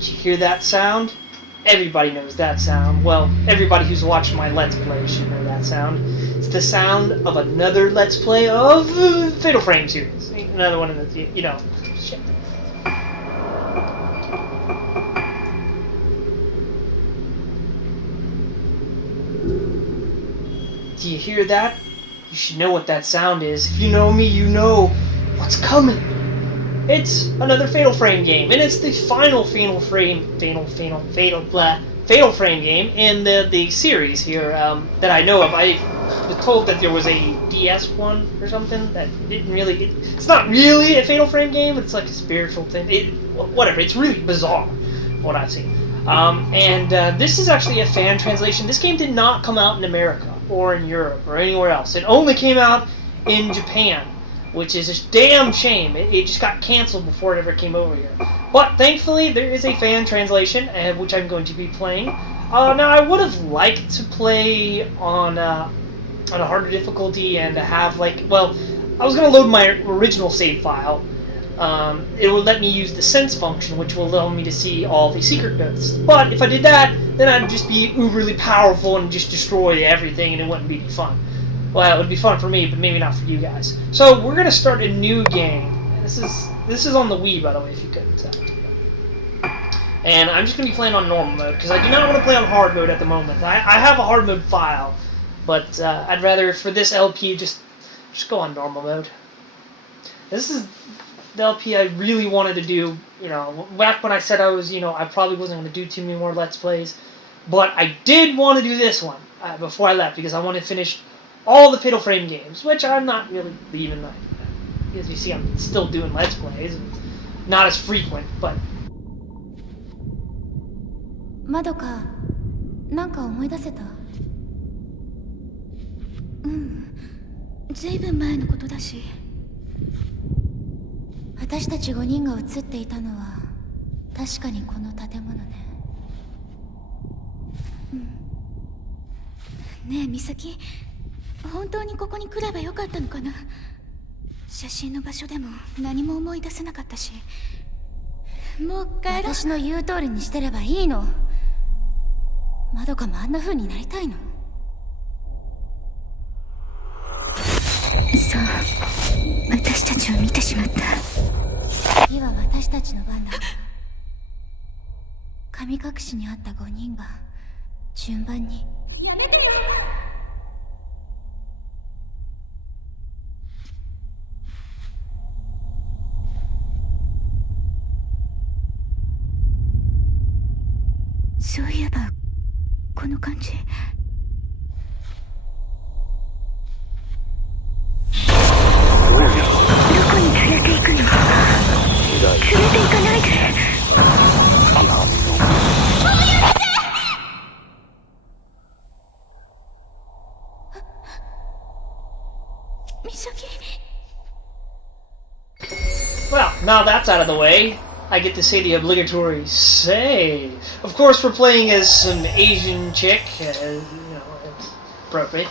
Did you hear that sound? Everybody knows that sound. Well, everybody who's watched my Let's Play should know that sound. It's the sound of another Let's Play of Fatal Frame series. Another one of the, you know, shit. Do you hear that? You should know what that sound is. If you know me, you know what's coming. It's another Fatal Frame game, and it's the final Fatal Frame game in the series here that I know of. I was told that there was a DS one or something that didn't really. It's not really a Fatal Frame game. It's like a spiritual thing. Whatever. It's really bizarre what I've seen. This is actually a fan translation. This game did not come out in America or in Europe or anywhere else. It only came out in Japan, which is a damn shame. It just got canceled before it ever came over here. But thankfully, there is a fan translation, which I'm going to be playing. Now, I would have liked to play on a harder difficulty and to have, like, well, I was going to load my original save file. It will let me use the sense function, which will allow me to see all the secret notes. But if I did that, then I'd just be uberly powerful and just destroy everything, and it wouldn't be fun. Well, it would be fun for me, but maybe not for you guys. So we're gonna start a new game. This is on the Wii, by the way, if you couldn't tell. And I'm just gonna be playing on normal mode because I do not want to play on hard mode at the moment. I have a hard mode file, but I'd rather for this LP just go on normal mode. This is the LP I really wanted to do. You know, back when I said I was, you know, I probably wasn't gonna do too many more Let's Plays, but I did want to do this one before I left because I wanted to finish all the Fatal Frame games, which I'm not really leaving. As you see, I'm still doing Let's Plays, not as frequent, but. まどか、なんか思い出せた？うん、ずいぶん前のことだし。私たち5人が映っていたのは確かにこの建物ね。うん。ねえ、美咲。本当にここに来ればよかったのかな。写真の場所でも何も思い出せなかったし。もう帰ろう。私の言う通りにしてればいいの。まどかもあんな風になりたいの。そう、私たちを見てしまった。次は私たちの番だ。神隠しにあった5人が順番に。やめてよ。そういえばこの感じ。どこに連れて行くの？連れて行かないで。美咲。Well, now that's out of the way, I get to say the obligatory save. Of course, we're playing as some Asian chick, you know, it's appropriate.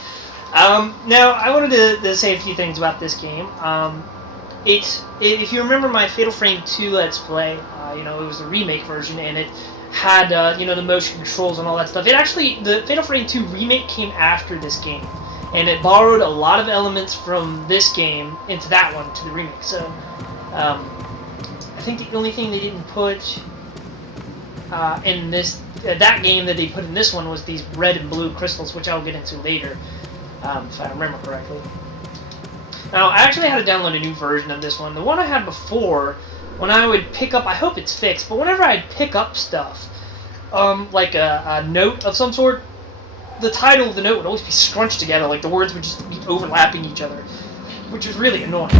Now, I wanted to say a few things about this game. If you remember my Fatal Frame 2 Let's Play, you know, it was the remake version, and it had, you know, the motion controls and all that stuff. The Fatal Frame 2 remake came after this game, and it borrowed a lot of elements from this game into that one, to the remake. So, I think the only thing they didn't put in that game that they put in this one was these red and blue crystals, which I'll get into later, if I remember correctly. Now, I actually had to download a new version of this one. The one I had before, when I would pick up, I hope it's fixed, but whenever I'd pick up stuff, like a note of some sort, the title of the note would always be scrunched together, like the words would just be overlapping each other, which was really annoying.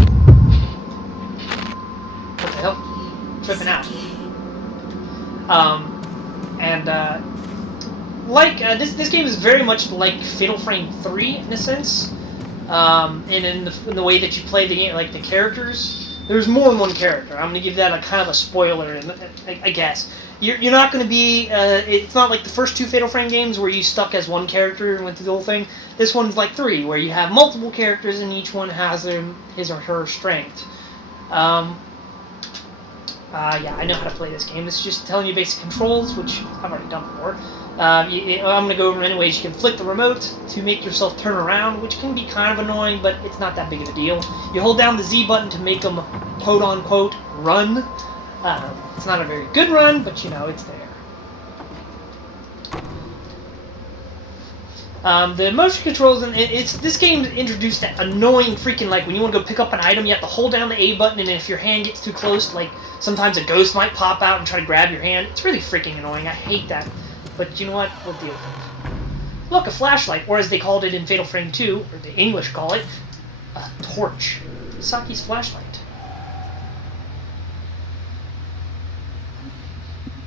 What the hell? Tripping out. This game is very much like Fatal Frame 3 in a sense, and in the way that you play the game, like the characters. There's more than one character. I'm gonna give that a kind of a spoiler, I guess. You're not gonna be. It's not like the first two Fatal Frame games where you stuck as one character and went through the whole thing. This one's like 3, where you have multiple characters and each one has his or her strength. Yeah, I know how to play this game. It's just telling you basic controls, which I've already done before. I'm going to go over anyways. You can flick the remote to make yourself turn around, which can be kind of annoying, but it's not that big of a deal. You hold down the Z button to make them, quote-unquote, run. It's not a very good run, but, you know, it's there. The motion controls, and this game introduced that annoying freaking, like, when you want to go pick up an item, you have to hold down the A button, and if your hand gets too close, like, sometimes a ghost might pop out and try to grab your hand. It's really freaking annoying. I hate that. But you know what? We'll deal with it. Look, a flashlight, or as they called it in Fatal Frame 2, or the English call it, a torch. Saki's flashlight.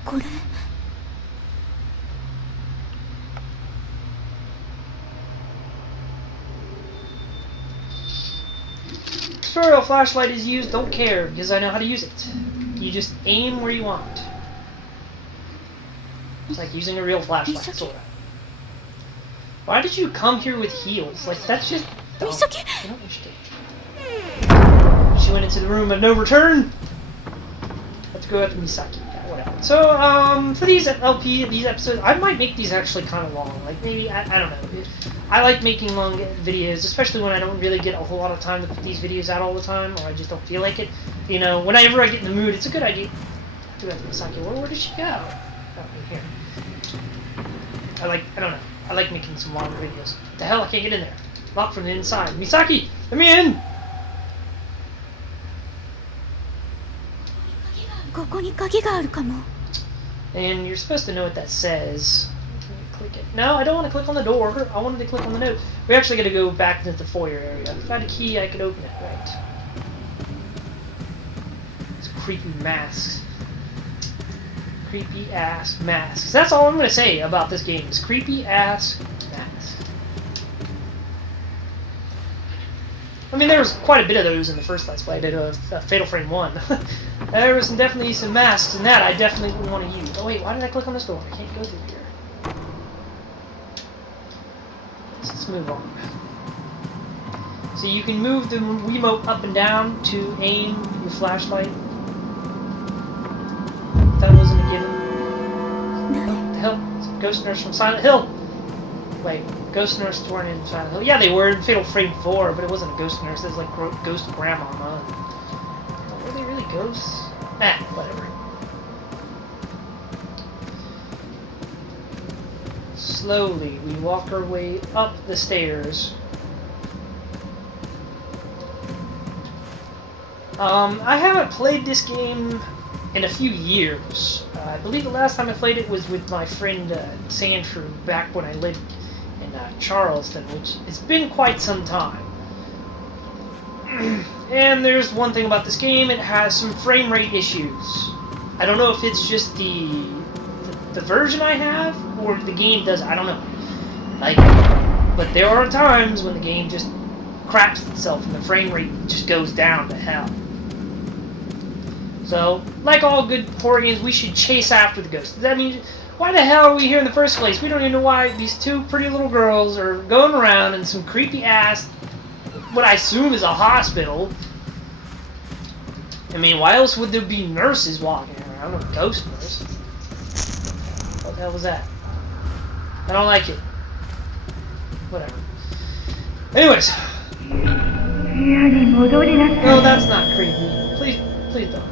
これ Tutorial flashlight is used, don't care, because I know how to use it. You just aim where you want. It's like using a real flashlight, sort of. Why did you come here with heels? Like, that's just dumb. Misaki! I don't wish to. She went into the room of no return. Let's go after Misaki. Yeah, whatever. So, for these episodes, I might make these actually kind of long. Like, maybe, I don't know. I like making long videos, especially when I don't really get a whole lot of time to put these videos out all the time, or I just don't feel like it. You know, whenever I get in the mood, it's a good idea. Do that to Misaki. Where did she go? Oh, in here. I don't know. I like making some long videos. What the hell? I can't get in there. Locked from the inside. Misaki! Let me in! ここに鍵があるかも And you're supposed to know what that says. Click it. No, I don't want to click on the door. I wanted to click on the note. We actually got to go back into the foyer area. If I had a key, I could open it. Right. It's creepy masks. Creepy ass masks. That's all I'm going to say about this game. Is creepy ass masks. I mean, there was quite a bit of those in the first Let's Play I did Fatal Frame 1. There was definitely some masks in that I definitely would want to use. Oh wait, why did I click on this door? I can't go through here. Let's move on. So you can move the Wiimote up and down to aim your flashlight. That wasn't a given. What the hell? It's a ghost nurse from Silent Hill! Wait, ghost nurses weren't in Silent Hill. Yeah, they were in Fatal Frame 4, but it wasn't a ghost nurse. It was like ghost grandmama. Were they really ghosts? Whatever. Slowly, we walk our way up the stairs. I haven't played this game in a few years. I believe the last time I played it was with my friend Sandrew back when I lived in Charleston, which has been quite some time. And there's one thing about this game, it has some frame rate issues. I don't know if it's just the version I have, or the game does, I don't know. Like, but there are times when the game just craps itself and the frame rate just goes down to hell. So, like all good horror games, we should chase after the ghosts. That means, why the hell are we here in the first place? We don't even know why these two pretty little girls are going around in some creepy ass, what I assume is a hospital. I mean, why else would there be nurses walking around? A ghost nurse. What the hell was that? I don't like it. Whatever. Anyways. No, that's not creepy. Please don't.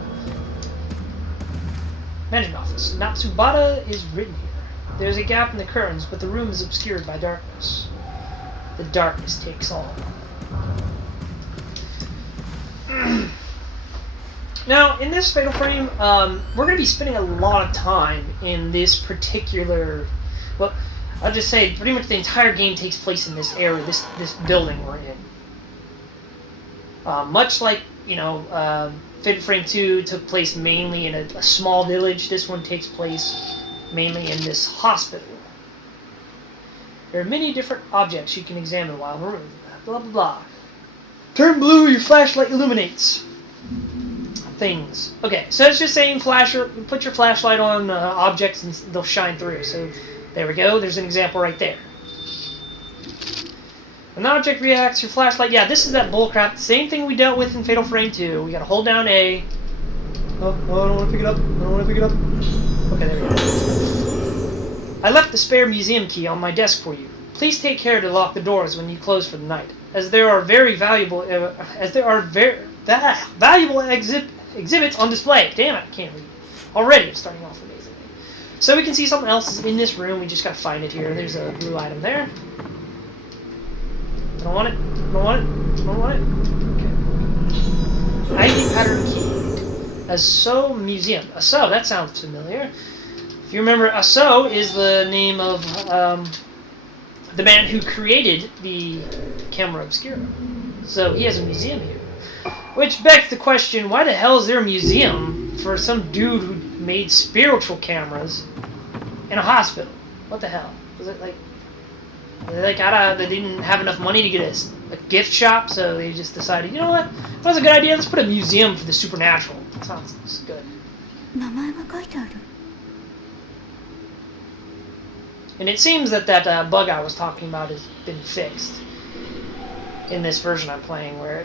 Management office. Natsubata is written here. There's a gap in the curtains, but the room is obscured by darkness. The darkness takes all. Now, in this Fatal Frame, we're going to be spending a lot of time in this particular... Well, I'll just say, pretty much the entire game takes place in this area, this building we're in. Much like, you know, Fatal Frame 2 took place mainly in a small village, this one takes place mainly in this hospital. There are many different objects you can examine while in the room. Blah, blah, blah. Turn blue, your flashlight illuminates. Things. Okay, so it's just saying put your flashlight on objects and they'll shine through. So there we go. There's an example right there. An object reacts, your flashlight. Yeah, this is that bullcrap. Same thing we dealt with in Fatal Frame 2. We gotta hold down A. Oh, I don't want to pick it up. I don't want to pick it up. Okay, there we go. I left the spare museum key on my desk for you. Please take care to lock the doors when you close for the night, as there are valuable exhibits on display. Damn it, I can't read. Already, it's starting off amazingly. So we can see something else is in this room. We just gotta find it here. There's a blue item there. I don't want it. I don't want it. I don't want it. Okay. ID pattern key. Asso Museum. Asso, that sounds familiar. If you remember, Asso is the name of the man who created the Camera Obscura. So he has a museum here. Which begs the question, why the hell is there a museum for some dude who made spiritual cameras in a hospital? What the hell? Was it like... They didn't have enough money to get a gift shop, so they just decided, you know what? That was a good idea. Let's put a museum for the supernatural. That sounds good. And it seems that bug I was talking about has been fixed in this version I'm playing, where,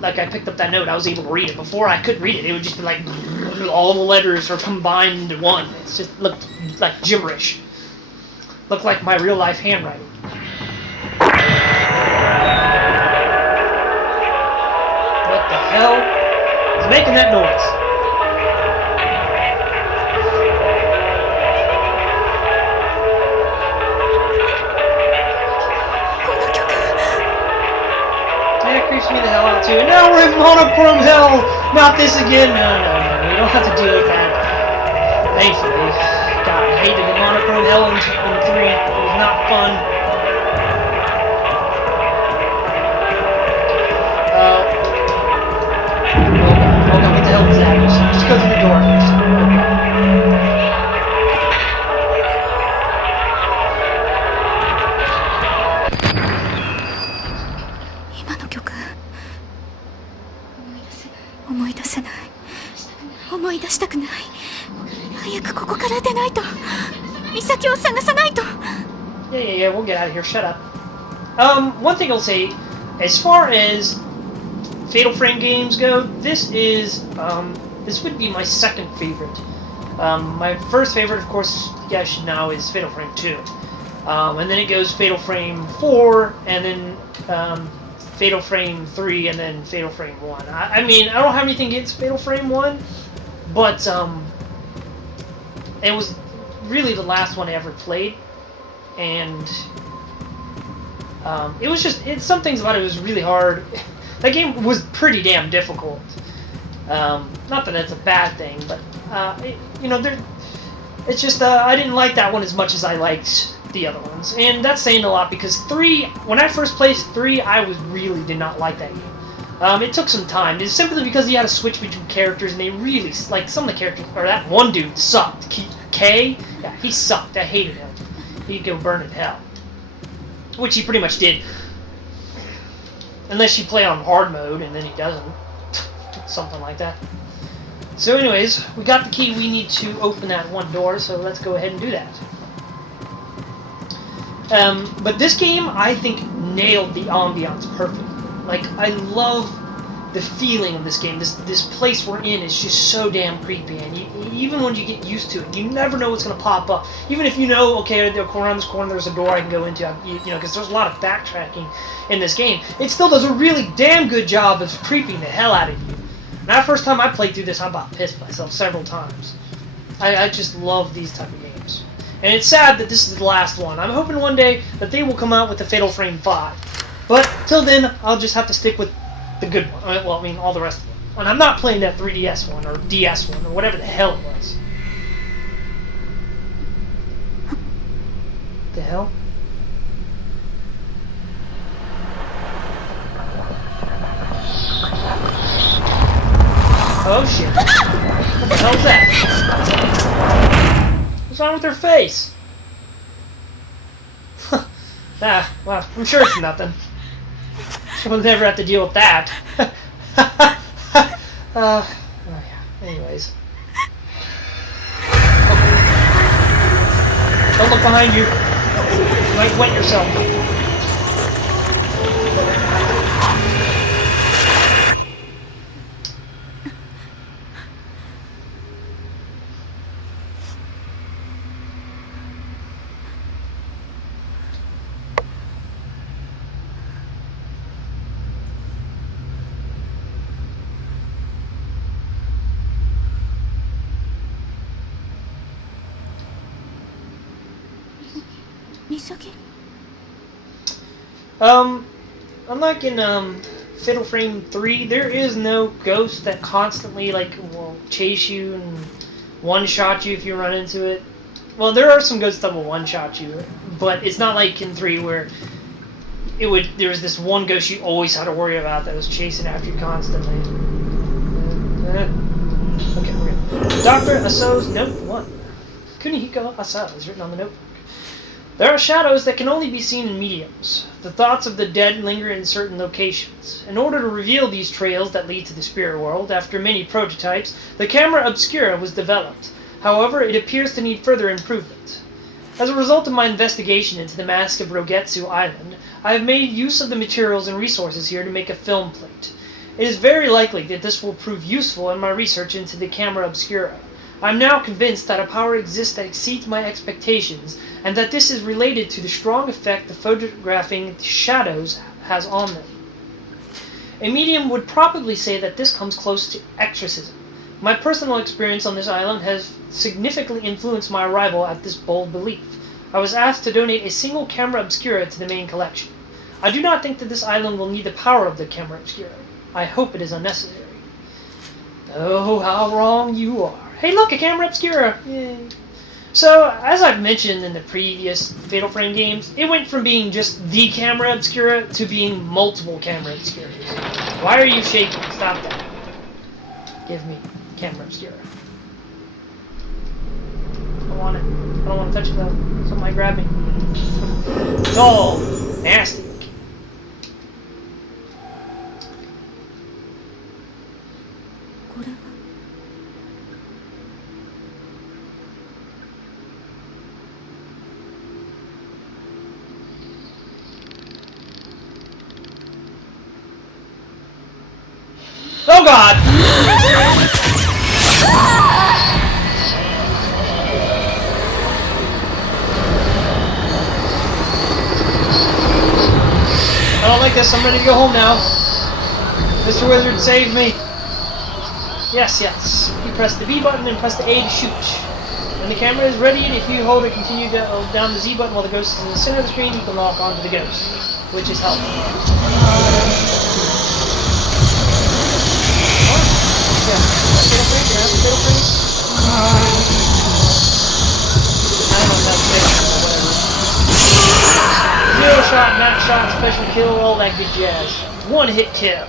like, I picked up that note, I was able to read it. Before, I couldn't read it. It would just be like, all the letters are combined into one. It just looked like gibberish. Looked like my real-life handwriting. What the hell is making that noise? Yeah, it creeps me the hell out too. And now we're in monochrome hell! Not this again! No. We don't have to deal with that. Thankfully. God, I hated the monochrome hell in 3. It was not fun. Oh god, what the hell is that? Just go through the door first. Yeah, we'll get out of here. Shut up. One thing I'll say, as far as Fatal Frame games go, this would be my second favorite. My first favorite, of course, you guys should know, is Fatal Frame 2. And then it goes Fatal Frame 4, and then Fatal Frame 3, and then Fatal Frame 1. I mean, I don't have anything against Fatal Frame 1, but it was really the last one I ever played, and it was just, some things about it was really hard. That game was pretty damn difficult. Not that that's a bad thing, but it's just I didn't like that one as much as I liked the other ones, and that's saying a lot, because 3, when I first played 3, I really did not like that game. It took some time. It's simply because you had to switch between characters, and they really, like, some of the characters, or that one dude sucked. K? Yeah, he sucked. I hated him. He'd go burn in hell. Which he pretty much did. Unless you play on hard mode, and then he doesn't. Something like that. So anyways, we got the key. We need to open that one door, so let's go ahead and do that. But this game, I think, nailed the ambiance perfectly. Like, I love the feeling of this game. This place we're in is just so damn creepy, and even when you get used to it, you never know what's going to pop up. Even if you know, okay, around this corner there's a door I can go into, because there's a lot of backtracking in this game, it still does a really damn good job of creeping the hell out of you. And that first time I played through this, I about pissed myself several times. I just love these type of games. And it's sad that this is the last one. I'm hoping one day that they will come out with the Fatal Frame 5. But till then, I'll just have to stick with the good one. Well, I mean, all the rest of them. And I'm not playing that 3DS one, or DS one, or whatever the hell it was. The hell? Oh shit. What the hell's that? What's wrong with her face? Well, I'm sure it's nothing. We'll never have to deal with that. Oh yeah. Anyways. Okay. Don't look behind you. You might wet yourself. Misaki? Unlike in Fatal Frame 3, there is no ghost that constantly will chase you and one-shot you if you run into it. Well, there are some ghosts that will one-shot you, but it's not like in 3 where there was this one ghost you always had to worry about that was chasing after you constantly. Okay, we're good. Dr. Aso's Note 1. Kunihiko Aso is written on the notebook. There are shadows that can only be seen in mediums. The thoughts of the dead linger in certain locations. In order to reveal these trails that lead to the spirit world, after many prototypes, the camera obscura was developed. However, it appears to need further improvement. As a result of my investigation into the Mask of Rogetsu Island, I have made use of the materials and resources here to make a film plate. It is very likely that this will prove useful in my research into the camera obscura. I am now convinced that a power exists that exceeds my expectations, and that this is related to the strong effect the photographing shadows has on them. A medium would probably say that this comes close to exorcism. My personal experience on this island has significantly influenced my arrival at this bold belief. I was asked to donate a single camera obscura to the main collection. I do not think that this island will need the power of the camera obscura. I hope it is unnecessary. Oh, how wrong you are. Hey look, a camera obscura! Yay. So, as I've mentioned in the previous Fatal Frame games, it went from being just the camera obscura to being multiple camera obscuras. Why are you shaking? Stop that. Give me camera obscura. I don't want it. I don't want to touch it though. Something might grab me. Oh, nasty. Oh god! I don't like this, I'm ready to go home now. Mr. Wizard, save me. Yes, yes. You press the B button and press the A to shoot. When the camera is ready, if you hold or continue down the Z button while the ghost is in the center of the screen, you can lock onto the ghost, which is helpful. Zero shot, max shot, special kill, all that good jazz. One hit kill.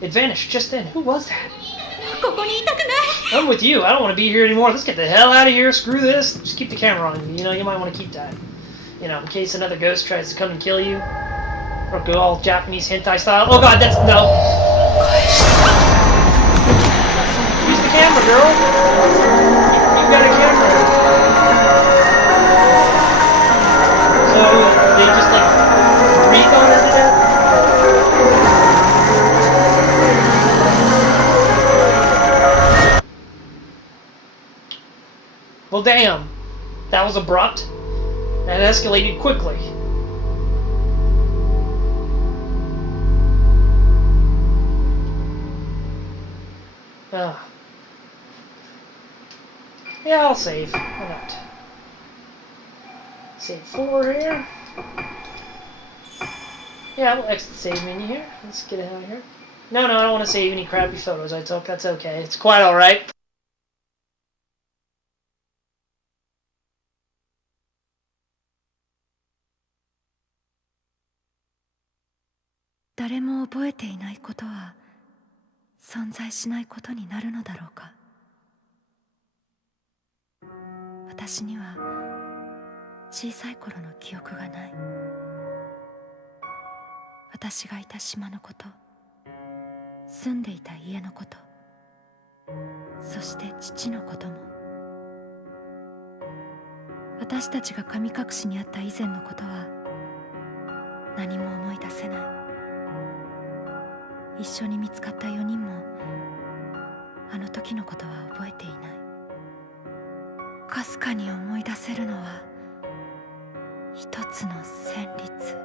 It vanished just then. Who was that? I'm with you. I don't want to be here anymore. Let's get the hell out of here. Screw this. Just keep the camera on you. You know, you might want to keep that. You know, in case another ghost tries to come and kill you. Or go all Japanese hentai style. Oh god, that's... no. Use the camera, girl. You got a camera. So, they just like breathe on it to death? Well, damn. That was abrupt. That escalated quickly. Yeah, I'll save. Why not? Save 4 here. Yeah, we'll exit the save menu here. Let's get out of here. No, I don't want to save any crappy photos I took. That's okay. It's quite alright. Daremo 覚えていないことは存在しないことになるのだろうか。私には小さい頃の記憶がない。私がいた島のこと、住んでいた家のこと、そして父のことも。私たちが神隠しにあった以前のことは何も思い出せない。一緒に見つかった4人もあの時のことは覚えていない。かすかに思い出せるのは一つの旋律。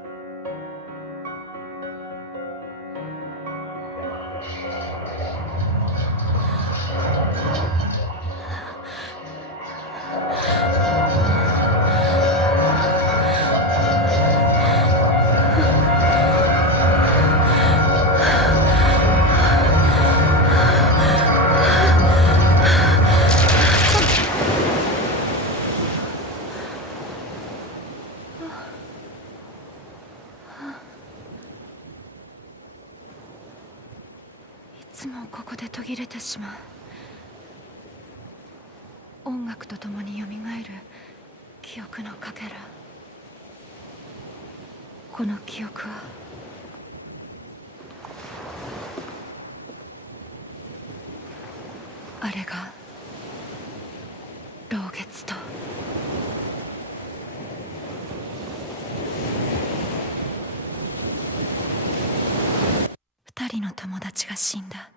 切れてしまう。音楽とともによみがえる記憶のかけら。この記憶はあれが老月と二人の友達が死んだ。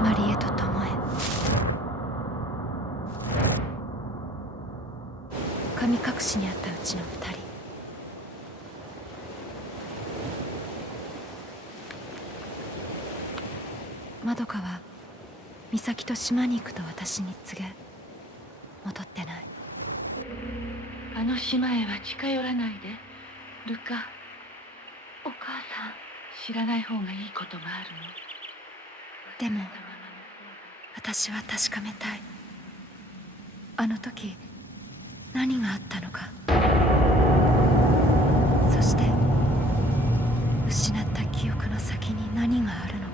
マリエとトモエ、神隠しにあったうちの二人。まどかは美咲と島に行くと私に告げ、戻ってない。あの島へは近寄らないで、ルカ。お母さん、知らない方がいいことがあるの。でも私は確かめたい。あの時何があったのか、そして失った記憶の先に何があるのか。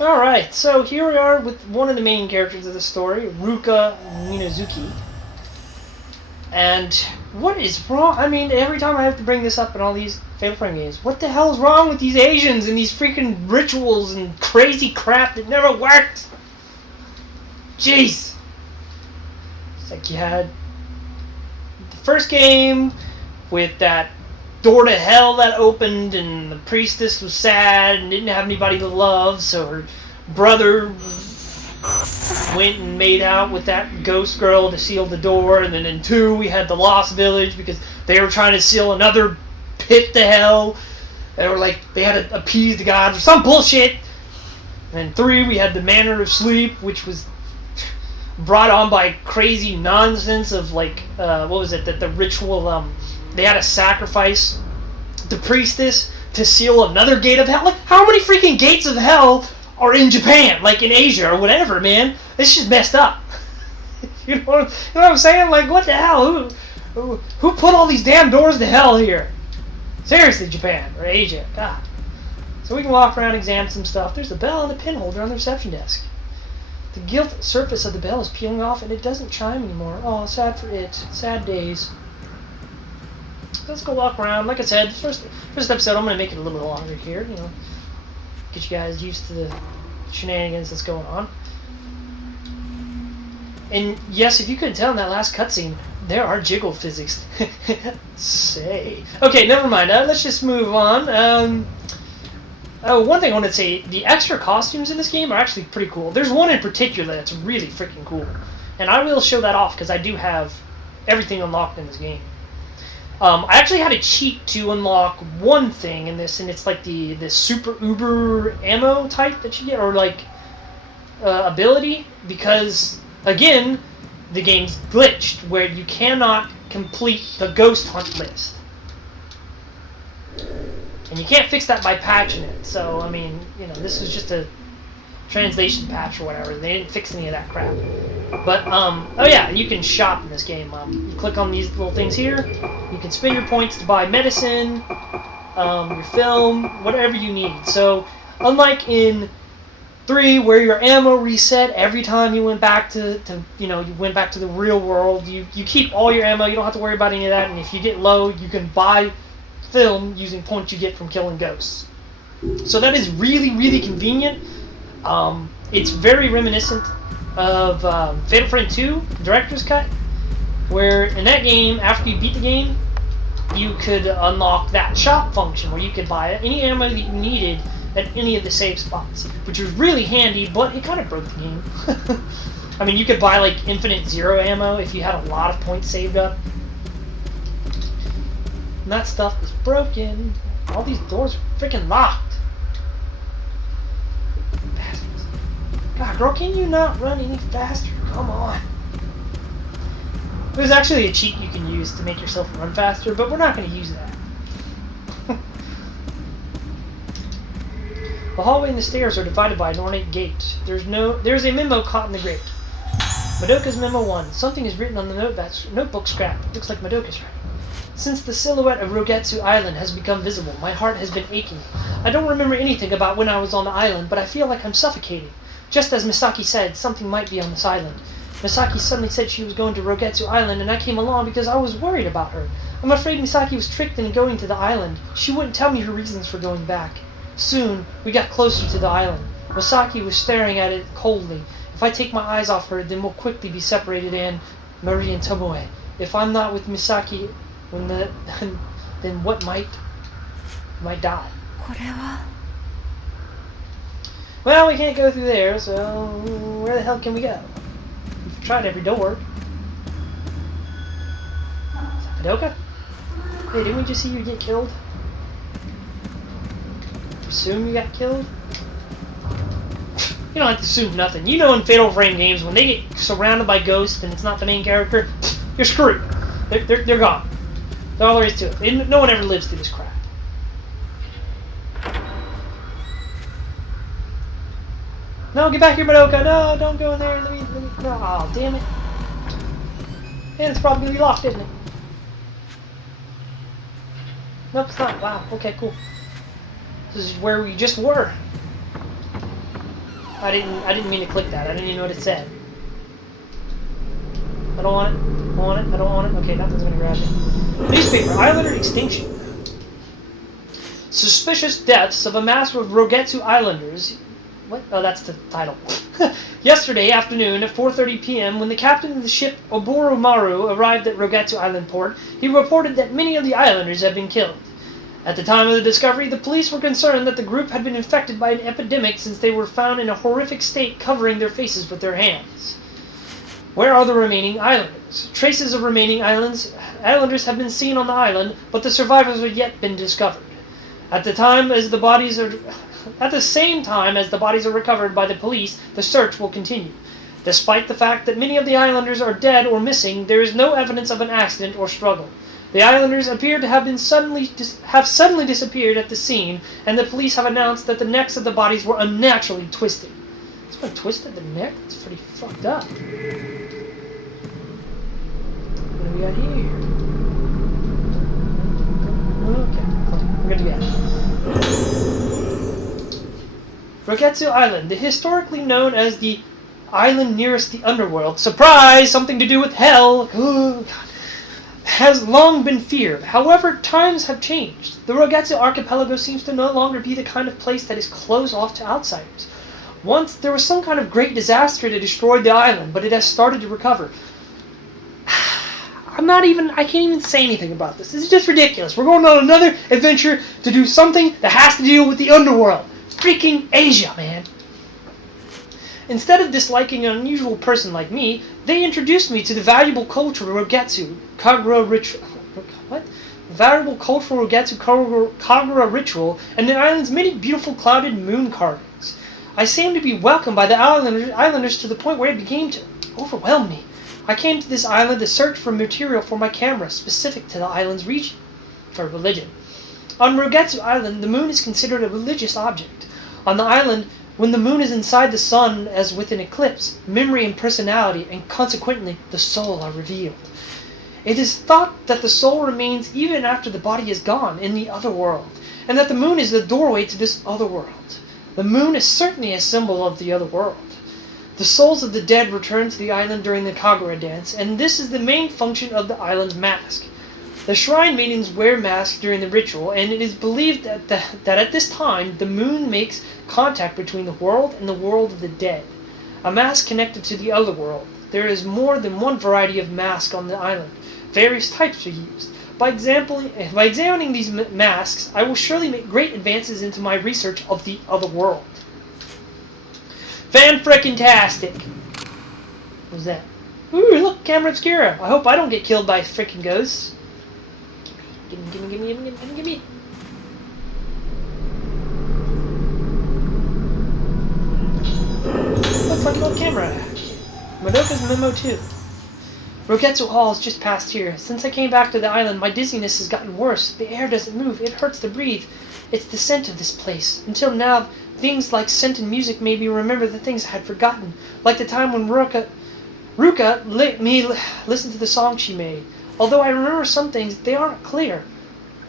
Alright, so here we are with one of the main characters of the story, Ruka Minazuki. And what is wrong? I mean, every time I have to bring this up in all these Fatal Frame games, what the hell is wrong with these Asians and these freaking rituals and crazy crap that never worked? Jeez! It's like you had the first game with that door to hell that opened, and the priestess was sad and didn't have anybody to love, so her brother went and made out with that ghost girl to seal the door. And then in 2 we had the Lost Village because they were trying to seal another pit to hell. They were like, they had to appease the gods or some bullshit. And in 3 we had the Manor of Sleep, which was brought on by crazy nonsense of like, what was it, that the ritual, they had to sacrifice the priestess to seal another gate of hell. Like, how many freaking gates of hell are in Japan? Like, in Asia or whatever, man. This shit's messed up. you know what I'm saying? Like, what the hell? Who put all these damn doors to hell here? Seriously, Japan or Asia. God. So we can walk around, examine some stuff. There's a bell and a pin holder on the reception desk. The gilt surface of the bell is peeling off and it doesn't chime anymore. Oh, sad for it. Sad days. Let's go walk around. Like I said, first episode, I'm going to make it a little bit longer here, you know, get you guys used to the shenanigans that's going on. And yes, if you couldn't tell in that last cutscene, there are jiggle physics. Say. Okay, never mind. Let's just move on. One thing I want to say, the extra costumes in this game are actually pretty cool. There's one in particular that's really freaking cool. And I will show that off because I do have everything unlocked in this game. I actually had a cheat to unlock one thing in this, and it's like the super uber ammo type that you get, or like ability, because again, the game's glitched where you cannot complete the ghost hunt list, and you can't fix that by patching it. So I mean, you know, this is just a translation patch or whatever. They didn't fix any of that crap. But, oh yeah, you can shop in this game. You click on these little things here. You can spend your points to buy medicine, your film, whatever you need. So, unlike in 3, where your ammo reset every time you went back to you know, you went back to the real world, you keep all your ammo, you don't have to worry about any of that, and if you get low, you can buy film using points you get from killing ghosts. So that is really, really convenient. It's very reminiscent of Fatal Frame 2 Director's Cut, where in that game, after you beat the game, you could unlock that shop function where you could buy any ammo that you needed at any of the save spots, which was really handy, but it kind of broke the game. I mean, you could buy like infinite zero ammo if you had a lot of points saved up. And that stuff was broken. All these doors are freaking locked. God, girl, can you not run any faster? Come on. There's actually a cheat you can use to make yourself run faster, but we're not going to use that. The hallway and the stairs are divided by an ornate gate. There's a memo caught in the grate. Madoka's memo 1. Something is written on the notebook scrap. Looks like Madoka's writing. Since the silhouette of Rogetsu Island has become visible, my heart has been aching. I don't remember anything about when I was on the island, but I feel like I'm suffocating. Just as Misaki said, something might be on this island. Misaki suddenly said she was going to Rogetsu Island, and I came along because I was worried about her. I'm afraid Misaki was tricked into going to the island. She wouldn't tell me her reasons for going back. Soon, we got closer to the island. Misaki was staring at it coldly. If I take my eyes off her, then we'll quickly be separated and Marie and Tomoe. If I'm not with Misaki, then what might die. Well, we can't go through there, so where the hell can we go? We've tried every door. Is that Madoka? Hey, didn't we just see you get killed? Assume you got killed? You don't have to assume nothing. You know in Fatal Frame games, when they get surrounded by ghosts and it's not the main character, you're screwed. They're gone. That's all there is to it. No one ever lives through this crap. No, get back here, Madoka. No, don't go in there. Let me. No, oh, damn it. And it's probably going to be locked, isn't it? Nope, it's not. Wow. Okay, cool. This is where we just were. I didn't mean to click that. I didn't even know what it said. I don't want it. I don't want it. I don't want it. Okay, nothing's going to grab it. Newspaper. Islander extinction. Suspicious deaths of a mass of Rogetsu Islanders. What? Oh, that's the title. Yesterday afternoon at 4:30 p.m., when the captain of the ship Oboromaru arrived at Rogetsu Island port, he reported that many of the islanders had been killed. At the time of the discovery, the police were concerned that the group had been infected by an epidemic since they were found in a horrific state covering their faces with their hands. Where are the remaining islanders? Traces of remaining islanders have been seen on the island, but the survivors have yet been discovered. At the same time as the bodies are recovered by the police, the search will continue. Despite the fact that many of the islanders are dead or missing, there is no evidence of an accident or struggle. The islanders appear to have suddenly disappeared at the scene, and the police have announced that the necks of the bodies were unnaturally twisted. Someone twisted the neck? That's pretty fucked up. What do we got here? Okay, we're gonna do that. Rogetsu Island, the historically known as the island nearest the Underworld. Surprise! Something to do with hell! Oh, God. Has long been feared. However, times have changed. The Rogetsu archipelago seems to no longer be the kind of place that is closed off to outsiders. Once, there was some kind of great disaster that destroyed the island, but it has started to recover. I can't even say anything about this. This is just ridiculous. We're going on another adventure to do something that has to deal with the Underworld. Freaking Asia, man. Instead of disliking an unusual person like me, they introduced me to the valuable cultural Rogetsu Kagura ritual. What? Valuable cultural Rogetsu Kagura ritual and the island's many beautiful clouded moon carvings. I seemed to be welcomed by the islanders to the point where it began to overwhelm me. I came to this island to search for material for my camera specific to the island's region, for religion. On Rogetsu Island, the moon is considered a religious object. On the island, when the moon is inside the sun, as with an eclipse, memory and personality, and consequently the soul are revealed. It is thought that the soul remains even after the body is gone in the other world, and that the moon is the doorway to this other world. The moon is certainly a symbol of the other world. The souls of the dead return to the island during the Kagura dance, and this is the main function of the island's mask. The shrine maidens wear masks during the ritual, and it is believed that at this time, the moon makes contact between the world and the world of the dead. A mask connected to the other world. There is more than one variety of mask on the island. Various types are used. By examining these masks, I will surely make great advances into my research of the other world. Fan-frickin-tastic! What was that? Ooh, look, camera obscura. I hope I don't get killed by frickin' ghosts. Gimme. camera. Madoka's memo too. Rogetsu Hall is just past here. Since I came back to the island, my dizziness has gotten worse. The air doesn't move. It hurts to breathe. It's the scent of this place. Until now, things like scent and music made me remember the things I had forgotten. Like the time when Ruka let me listen to the song she made. Although I remember some things, they aren't clear.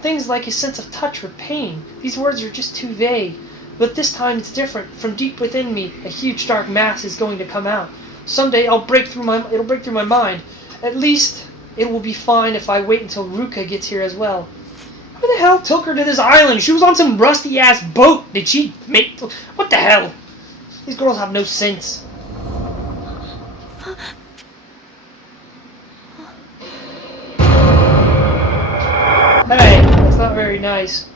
Things like a sense of touch or pain. These words are just too vague. But this time it's different. From deep within me, a huge dark mass is going to come out. Someday it'll break through my mind. At least it will be fine if I wait until Ruka gets here as well. Who the hell took her to this island? She was on some rusty-ass boat. Did she make... What the hell? These girls have no sense. Hey, that's not very nice.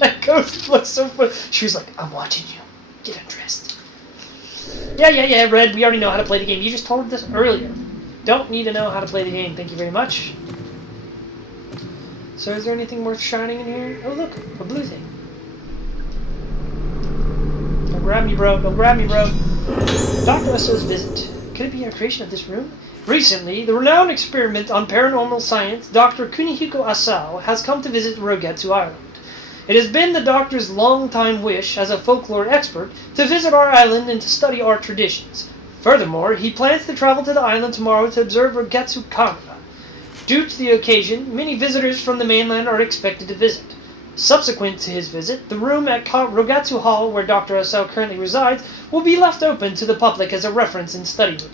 That ghost looks so funny. She was like, I'm watching you. Get undressed. Yeah, Red, we already know how to play the game. You just told us earlier. Don't need to know how to play the game. Thank you very much. So is there anything worth shining in here? Oh, look, a blue thing. Don't grab me, bro. Don't grab me, bro. Dr. Aso's visit. Could it be a creation of this room? Recently, the renowned experiment on paranormal science, Dr. Kunihiko Asao, has come to visit Rogetsu Island. It has been the doctor's long-time wish, as a folklore expert, to visit our island and to study our traditions. Furthermore, he plans to travel to the island tomorrow to observe Rogetsu Kamen. Due to the occasion, many visitors from the mainland are expected to visit. Subsequent to his visit, the room at Rogetsu Hall, where Dr. Asao currently resides, will be left open to the public as a reference and study room.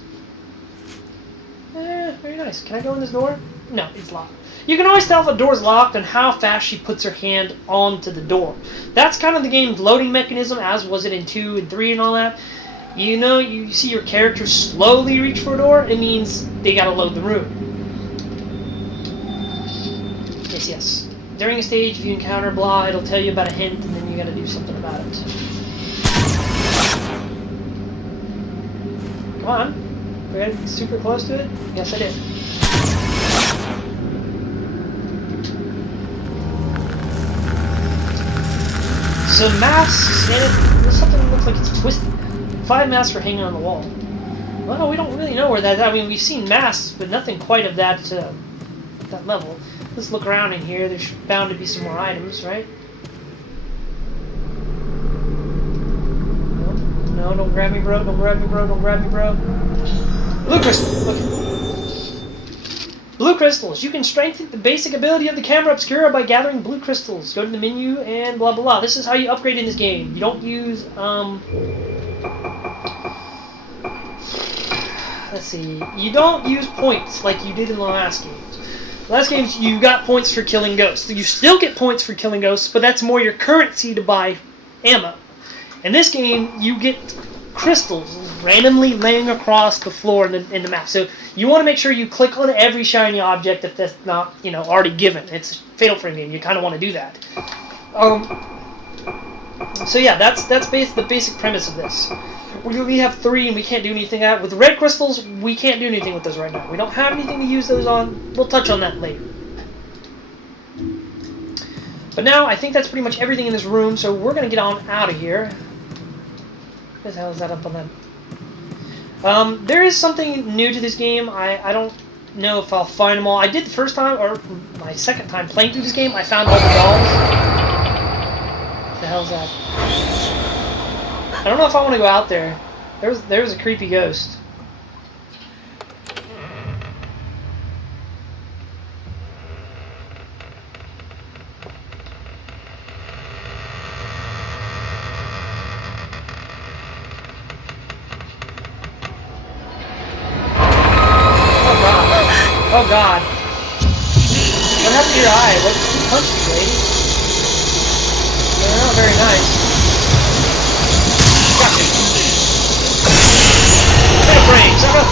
Very nice. Can I go in this door? No, it's locked. You can always tell if a door's locked on how fast she puts her hand onto the door. That's kind of the game's loading mechanism, as was it in 2 and 3 and all that. You know, you see your character slowly reach for a door, it means they gotta load the room. Yes. During a stage, if you encounter blah, it'll tell you about a hint, and then you gotta do something about it. Come on. We gotta get super close to it? Yes, I did. Some masks, and there's something that looks like it's twisted. 5 masks are hanging on the wall. Well, we don't really know where that... I mean, we've seen masks, but nothing quite of that level. Let's look around in here. There's bound to be some more items, right? No, don't grab me, bro. Don't grab me, bro. Don't grab me, bro. Blue crystal. Look. Blue crystals. You can strengthen the basic ability of the camera obscura by gathering blue crystals. Go to the menu and blah, blah, blah. This is how you upgrade in this game. You don't use, let's see. You don't use points like you did in the last games. Last games, you got points for killing ghosts. You still get points for killing ghosts, but that's more your currency to buy ammo. In this game, you get crystals randomly laying across the floor in the map. So you want to make sure you click on every shiny object if that's not, already given. It's a Fatal Frame game. You kind of want to do that. So yeah, that's the basic premise of this. We have 3 and we can't do anything at. With the red crystals, we can't do anything with those right now. We don't have anything to use those on. We'll touch on that later. But now, I think that's pretty much everything in this room, so we're going to get on out of here. What the hell is that up on that? There is something new to this game. I don't know if I'll find them all. I did the first time, or my second time playing through this game, I found all the dolls. What the hell is that? I don't know if I want to go out there. There was a creepy ghost. Oh God. What happened to your eye? Who punched you, lady? They're not very nice. Gotcha. Fatal Frame, sucker!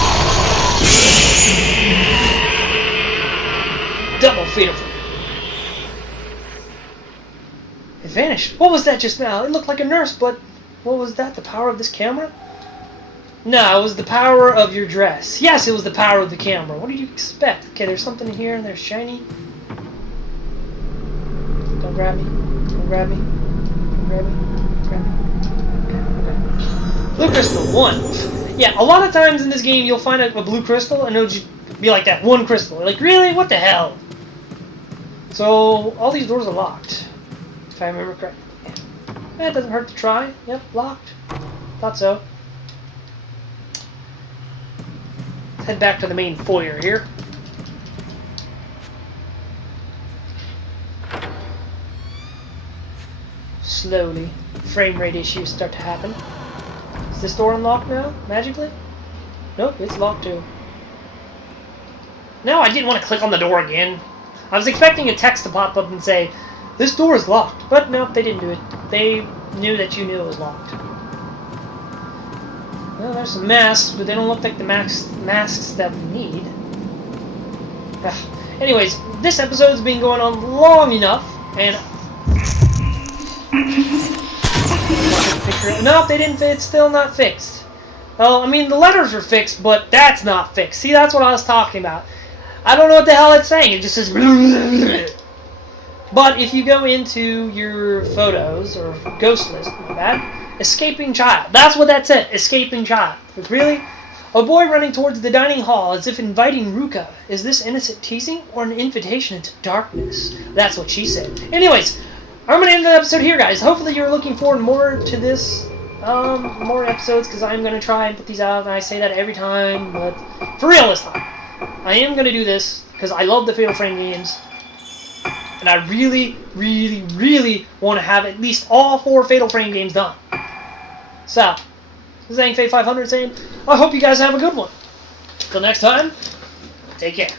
Double Fatal Frame. It vanished. What was that just now? It looked like a nurse, but what was that? The power of this camera? No, it was the power of your dress. Yes, it was the power of the camera. What did you expect? Okay, there's something in here, and there's shiny. Don't grab me. Don't grab me. Blue crystal, 1. Yeah, a lot of times in this game you'll find a blue crystal and it'll just be like that, 1 crystal. Like, really? What the hell? So, all these doors are locked, if I remember correctly. Yeah, it doesn't hurt to try. Yep, locked. Thought so. Let's head back to the main foyer here. Slowly, frame rate issues start to happen. Is this door unlocked now, magically? Nope, it's locked too. No, I didn't want to click on the door again. I was expecting a text to pop up and say, "This door is locked," but nope, they didn't do it. They knew that you knew it was locked. Well, there's some masks, but they don't look like the masks that we need. Anyways, this episode's been going on long enough, and nope, they didn't. It's still not fixed. Well, I mean, the letters are fixed, but that's not fixed. See, that's what I was talking about. I don't know what the hell it's saying. It just says. But if you go into your photos or ghost list, my bad, escaping child. That's what that said. Escaping child. But really, a boy running towards the dining hall as if inviting Ruka. Is this innocent teasing or an invitation into darkness? That's what she said. Anyways. I'm going to end the episode here, guys. Hopefully you're looking forward more to this, more episodes, because I'm going to try and put these out, and I say that every time, but for real this time. I am going to do this, because I love the Fatal Frame games, and I really, really, really want to have at least all 4 Fatal Frame games done. So, this is Fate500 saying, I hope you guys have a good one. Till next time, take care.